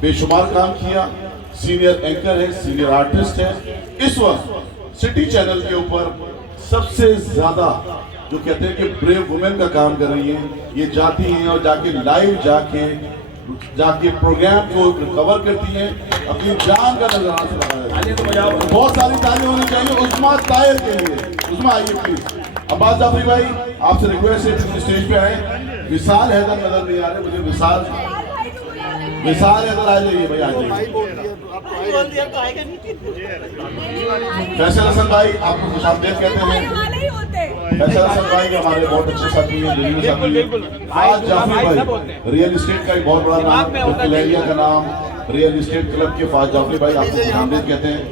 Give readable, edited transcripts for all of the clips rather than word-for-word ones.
बेशुमार काम किया, सीनियर एंकर है, सीनियर आर्टिस्ट है। इस वक्त सिटी चैनल के ऊपर सबसे ज्यादा जो कहते हैं कि ब्रेव वुमेन का काम कर रही है, ये जाती हैं और जाके लाइव जाके प्रोग्राम को कवर करती हैं, अपनी जान का नजराना लगाया। बहुत सारी ताली होनी चाहिए उस्मा ताहिर के लिए। उस्मा आइए प्लीज। अब्बास जाफरी भाई आपसे रिक्वेस्ट है स्टेज पे आए। विशाल हैदर नजर नहीं आ रहे मुझे। विशाल हैदर आ जाइए भाई, आ जाइए। फैसल हसन भाई आपको खुशामदीद कहते हैं। फैसल हसन भाई हमारे बहुत अच्छे साथी हैं। आज जाफरी भाई रियल एस्टेट का एक बहुत बड़ा नाम है, कलेरिया का नाम रियल एस्टेट क्लब के फाज जाफरी भाई आपको खुशामदीद कहते हैं।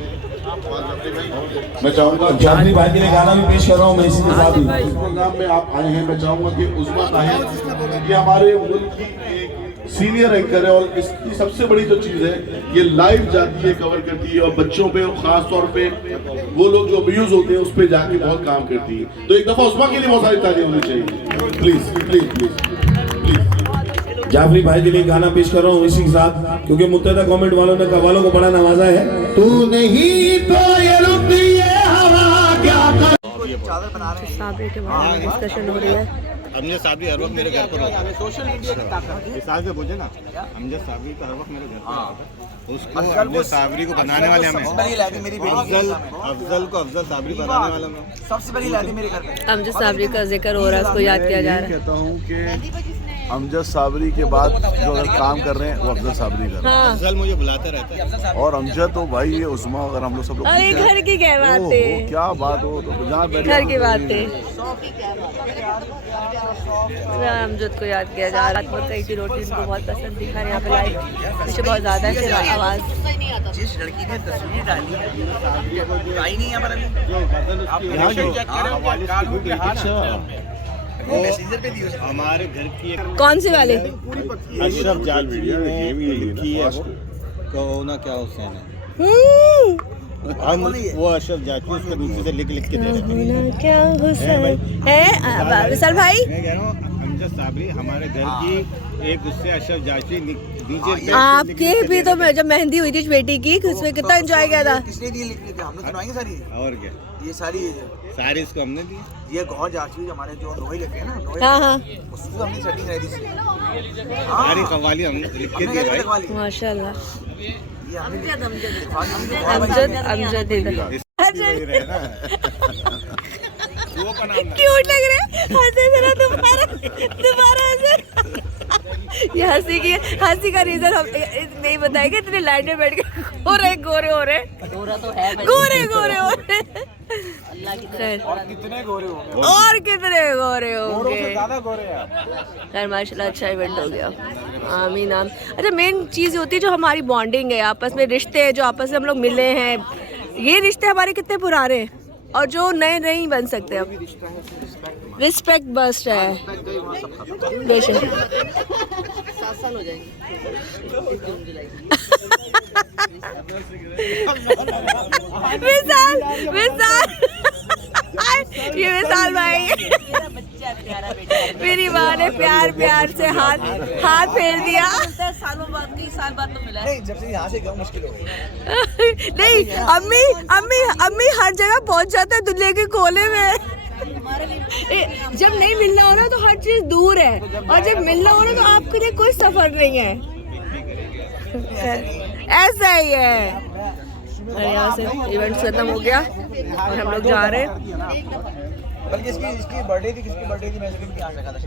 मैं चाहूंगा जाफरी भाई के लिए गाना भी पेश कर रहा हूँ मैं इसी के साथ ही। इस प्रोग्राम में आप आए हैं, मैं चाहूंगा कि उस्मा ताहिर ये हमारे मुल्क की एक सीनियर एंकर है और इसकी सबसे बड़ी जो चीज है ये लाइव जाती है, कवर करती है और बच्चों पे और खास तौर पे वो लोग जो अब्यूज होते हैं उस पे जाके बहुत काम करती है। तो एक दफा उस्मा के लिए बहुत सारी तालियां होनी चाहिए। Please please please please. Jafri भाई के लिए गाना पेश कर रहा हूँ इसी के साथ, क्योंकि मुत्तहदा गवर्नमेंट वालों ने कव्वालों को बड़ा नवाजा है। तू नहीं तो ये रुकती है हवा क्या कर। साबरी के बारे में डिस्कशन हो रही है। अमजद साबरी हर वक्त मेरे घर पर होता है। सोशल मीडिया की ताकत हिसाब से पूछे ना, अमजद साबरी तो हर वक्त मेरे घर पर होता है। उसको अमजद साबरी को बनाने वाले हमें, अफजल को अफजल साबरी बनाने वाला मैं। सबसे बड़ी लादी मेरे घर पे अमजद साबरी का जिक्र हो रहा है, उसको याद किया जा रहा है। कहता हूँ कि अमजद साबरी के बाद जो अगर काम कर रहे हैं वो अफजल साबरी कर रहे हैं। अफजल मुझे बुलाता रहता है और अमजद तो भाई ये उस्मा अगर हम लोग सब लोग अरे घर की क्या बात है, क्या बात हो तो घर की बात है। अमजद को याद किया जा रहा है। बहुत कई की रोटी उनको बहुत पसंद दिखा रहे हैं यहाँ पे लाइव, मुझे बहुत ज्यादा है आवाज। जिस लड़की ने तस्वीर डाली है आई नहीं है पर अभी हमारे घर की एक कौन सी वाले? अशरफ जालवी ने लिखी है वो ना क्या हुसैन है, हम वो अशरफ जाकी उसको दूसरे से लिख के दे रहे हैं। क्या हुसैन है विशाल भाई? मैं कह रहा हूँ अमजद साबरी हमारे घर की एक उससे अशरफ जाकी नीचे। आपके भी तो जब मेहंदी हुई थी बेटी की, उसमें कितना एंजॉय किया था। किसने दिए लिखने के? हमने सुनाई सारी और क्या ये सारी इसको हमने दी। ये गौर जाती है हमारे जो लोहे लिखे हैं ना लोहे, हाँ हाँ उसको हमने सेटिंग कराई थी सारी कव्वाली हमने लिख के दी भाई। माशाल्लाह। ये हमने अमजद इधर वो का नाम क्यूट लग रहे हैं। हंसे जरा दोबारा हंसे। ये हंसी का रीजन हम नहीं बताएंगे। इतने लाइन में बैठ के गोरे हो रहे खैर और कितने गोरे हो गए और कितने गोरे होंगे। ज्यादा गोरे हैं। खैर माशाल्लाह अच्छा इवेंट हो गया। आमीन आमीन। अच्छा मेन चीज़ होती है जो हमारी बॉन्डिंग है, आपस में रिश्ते हैं, जो आपस में हम लोग मिले हैं, ये रिश्ते हमारे कितने पुराने हैं और जो नए नहीं बन सकते। अब रिस्पेक्ट बस्ट है बेशक। 7 साल हो जाएंगे। विशाल ये विशाल भाई मेरी माँ ने प्यार से हाथ फेर दिया। सालों बाद, कई साल बाद तो मिला है। नहीं, जब से यहाँ से गया मुश्किल हो गई। नहीं अम्मी हर जगह पहुँच जाता है दुनिया के कोने में। जब नहीं मिलना हो रहा तो हर चीज दूर है, और जब मिलना हो रहा तो आपके लिए कोई सफर नहीं है। ऐसा ही है। और यहाँ से इवेंट खत्म हो गया और हम लोग जा रहे हैं। बल्कि इसकी बर्थडे थी, किसकी बर्थडे थी मैं आ सका था।